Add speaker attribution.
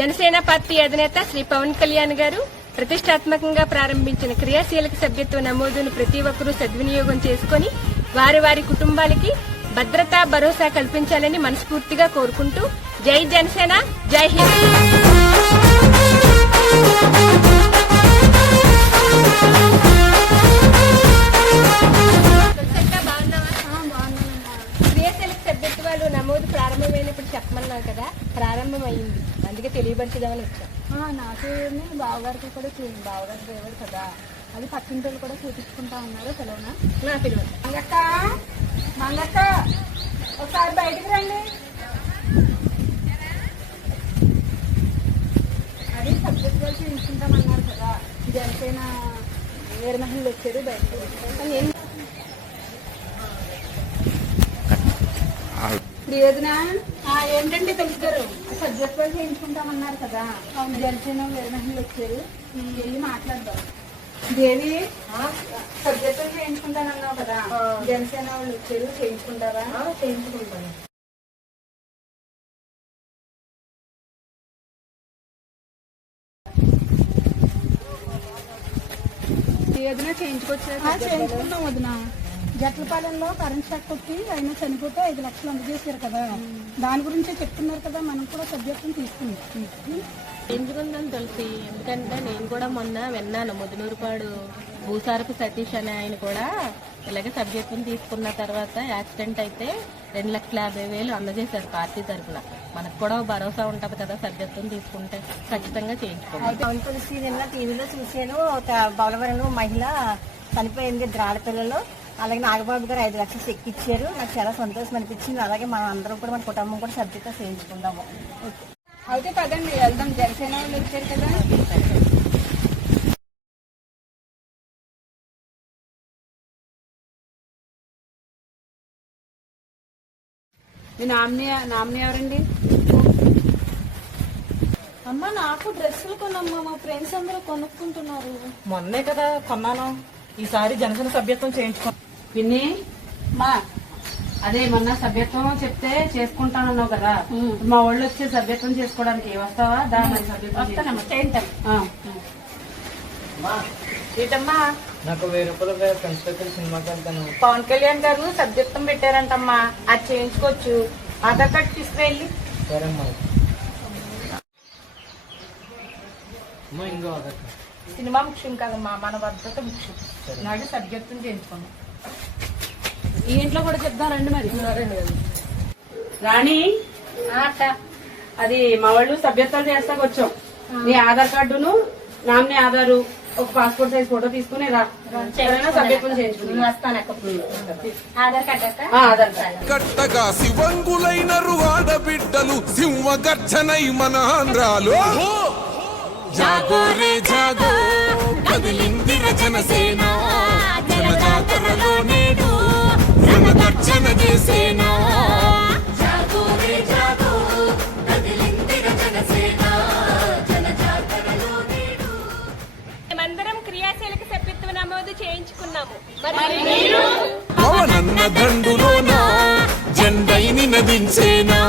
Speaker 1: Janasena party అధినేత శ్రీ పవన్ కళ్యాణ్ గారు ప్రతిష్టాత్మకంగా ప్రారంభించిన క్రియాశీలక సభ్యత్వ నమోదును ప్రతి ఒక్కరూ సద్వినియోగం చేసుకుని వారి వారి కుటుంబాలకి భద్రతా భరోసా కల్పించాలని మనస్ఫూర్తిగా కోరుకుంటూ జై జనసేన జై హింద్. చెప్పమన్నావు కదా ప్రారంభమైంది. అందుకే తెలియపరచుదామని వచ్చాం.
Speaker 2: ఆ, నాకు బావగారికి కూడా చూ- బావగారు డ్రైవర్ కదా అది పక్కింటి కూడా చూపించుకుంటా ఉన్నారు సెలవునా
Speaker 1: నా పిలువ
Speaker 2: మంగక్క మంగక్క ఒకసారి బయటికి రండి. అది సబ్జెక్ట్ వాళ్ళు చూపించుకుంటామన్నారు కదా జనసేన వేరే మహిళలు వచ్చారు బయటకు. వచ్చారు ఏం ప్రియదన. ఏంటండి తెలుసుగారు సబ్జెక్ట్ వాళ్ళు చేయించుకుంటామన్నారు కదా. జనసేన వేరే మహిళలు వచ్చారు? వెళ్ళి మాట్లాడదాం. దేవి సబ్జెక్ట్ వాళ్ళు చేయించుకుంటానన్నావు కదా. జనసేన వాళ్ళు వచ్చారు చేయించుకుంటారా
Speaker 1: చేయించుకుంటాను.
Speaker 2: ఏదైనా చేయించుకొచ్చారు చేయించుకున్నాం వదిన. జట్లపాలెంలో కరెంట్ షాక్ కొట్టి ఆయన చనిపోతే ఐదు లక్షలు అందజేశారు కదా. దాని గురించే చెప్తున్నారు కదా మనం కూడా సబ్జెక్టుని తీసుకున్నాం
Speaker 3: ఎంచుకుందని తెలిసి? ఎందుకంటే నేను కూడా మొన్న విన్నాను ముదునూరుపాడు భూసారపు సతీష్ అనే ఆయన కూడా ఇలాగే సబ్జెక్టుని తీసుకున్న తర్వాత యాక్సిడెంట్ అయితే రెండు లక్షల యాభై వేలు అందజేశారు పార్టీ తరఫున మనకు కూడా భరోసా ఉంటుంది కదా సబ్జెక్టుని తీసుకుంటే ఖచ్చితంగా చేయించుకోవాలి
Speaker 4: టీవీలో చూశాను ఒక బలవరం మహిళ చనిపోయింది ఇద్దరు ఆడపిల్లలు అలాగే నాగబాబు గారు ఐదు లక్షలు చెక్ ఇచ్చారు. నాకు చాలా సంతోషం అనిపించింది. అలాగే మనం అందరం కూడా మన కుటుంబం కూడా సబ్జెక్ట్ చేయించుకుందాము.
Speaker 2: అయితే పదండి వెళ్దాం. జనసేన వాళ్ళు వచ్చారు కదా. మీ నామిని నామిని ఎవరండి?
Speaker 3: అమ్మ నాకు డ్రెస్సులు కొనమ్మా. మా ఫ్రెండ్స్ అందరూ కొనుక్కుంటున్నారు.
Speaker 5: మొన్నే కదా కొన్నాను. ఈసారి జనసేన సభ్యత్వం చేయించుకో
Speaker 2: విన్ని మా
Speaker 5: అదే మొన్న సభ్యత్వం చెప్తే చేసుకుంటానన్నావు కదా. మా వాళ్ళు వచ్చే సభ్యత్వం చేసుకోవడానికి వస్తావా? దాని సభ్యత్వం ఏంటమ్మా?
Speaker 6: నాకు వెయ్యి రూపాయలు కన్స్ట్రక్షన్ వెళ్తాను
Speaker 5: పవన్ కళ్యాణ్ గారు సభ్యత్వం పెట్టారంటమ్మా. అది చేయించుకోవచ్చు. ఆధార్ కార్డు తీసుకువెళ్ళి.
Speaker 6: ఇంకో ఆధార్ కార్డ్.
Speaker 5: సినిమా ముఖ్యం కాదమ్మా మన భద్రత ముఖ్యం. నాకు సభ్యత్వం చేయించుకున్నాం ఈ ఇంట్లో కూడా చెప్తారండి మరి. రాణి? అది మా వాళ్ళు సభ్యత్వాలు చేస్తాకు వచ్చాం నీ ఆధార్ కార్డును నామినీ ఆధారు ఒక పాస్పోర్ట్ సైజ్ ఫోటో తీసుకుని రా. సరేనా సభ్యత్వం
Speaker 7: కట్టగా శివంగులైన రువాడబిడ్డలు సింహ గర్జనై మన ఆంధ్రాలు. జాగో రే జాగో కదిలిందిర జనసేన జనజాతరలో పవనన్న దండులోన? జెండైని నదించేనా